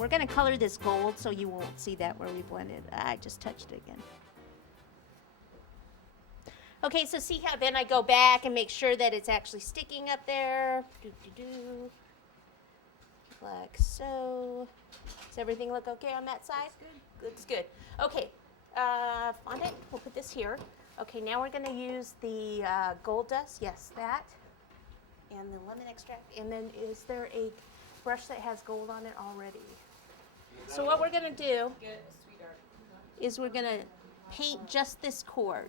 We're going to color this gold so you won't see that where we blended. I just touched it again. Okay, so see how then I go back and make sure that it's actually sticking up there. Like so. Does everything look okay on that side? Good. Looks good. Okay, fondant, we'll put this here. Okay, now we're going to use the gold dust. Yes, that. And the lemon extract. And then is there a brush that has gold on it already? So what we're going to do is we're going to paint just this cord.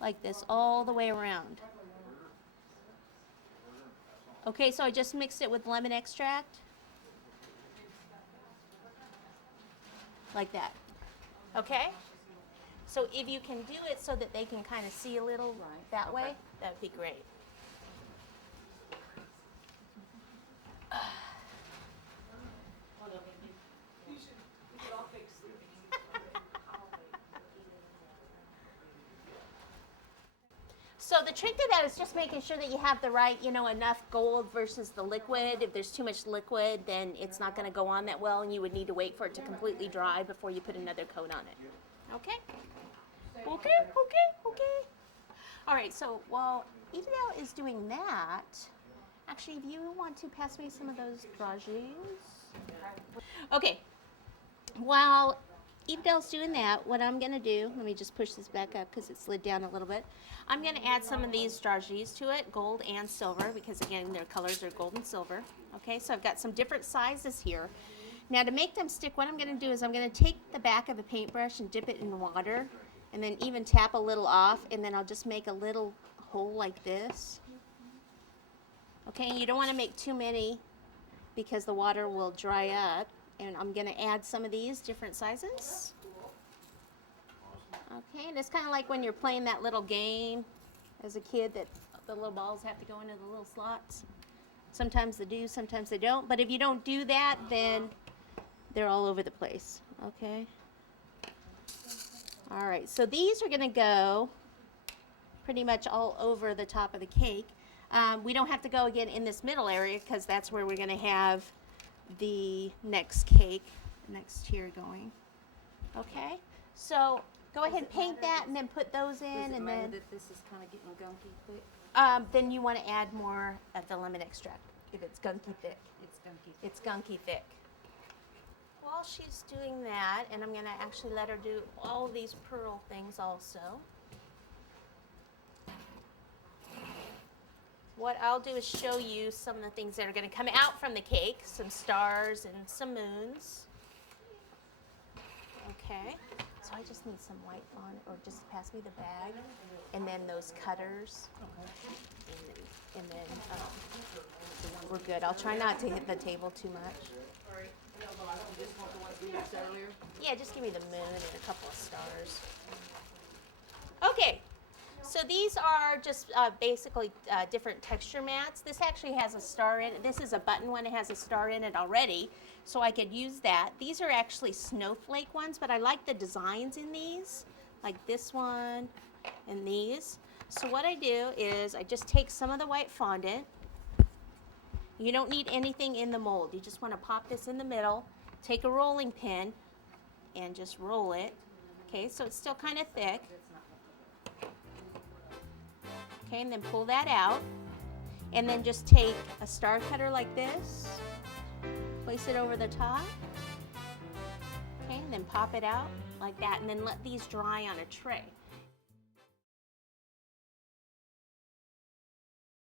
Like this, all the way around. Okay, so I just mixed it with lemon extract. Like that. Okay? So if you can do it so that they can kind of see a little that way, that would be great. So the trick to that is just making sure that you have the right, enough gold versus the liquid. If there's too much liquid, then it's not going to go on that well, and you would need to wait for it to completely dry before you put another coat on it. Okay? Okay. All right, so while Evadell is doing that, actually, if you want to pass me some of those dragées. Okay, while Evadell's doing that, what I'm going to do, let me just push this back up because it slid down a little bit. I'm going to add some of these dragées to it, gold and silver, because again, their colors are gold and silver. Okay, so I've got some different sizes here. Now to make them stick, what I'm going to do is I'm going to take the back of the paintbrush and dip it in water, and then even tap a little off, and then I'll just make a little hole like this. Okay, you don't want to make too many because the water will dry up. And I'm going to add some of these different sizes. Okay, and it's kind of like when you're playing that little game as a kid that the little balls have to go into the little slots. Sometimes they do, sometimes they don't. But if you don't do that, then they're all over the place. Okay. All right, so these are going to go pretty much all over the top of the cake. We don't have to go again in this middle area because that's where we're going to have the next cake, next tier going. Okay, so go ahead and paint that and then put those in, and then that this is kind of getting gunky thick. Then you want to add more of the lemon extract if it's gunky thick. It's gunky thick. While she's doing that, and I'm going to actually let her do all of these pearl things also. What I'll do is show you some of the things that are going to come out from the cake, some stars and some moons. Okay, so I just need some white fondant, or just pass me the bag, and then those cutters. Okay. And then we're good. I'll try not to hit the table too much. Yeah, just give me the moon and a couple of stars. Okay. So these are just basically different texture mats. This actually has a star in it. This is a button one. It has a star in it already, so I could use that. These are actually snowflake ones, but I like the designs in these, like this one and these. So what I do is I just take some of the white fondant. You don't need anything in the mold. You just want to pop this in the middle, take a rolling pin, and just roll it. Okay, so it's still kind of thick. Okay, and then pull that out, and then just take a star cutter like this, place it over the top, okay, and then pop it out like that, and then let these dry on a tray.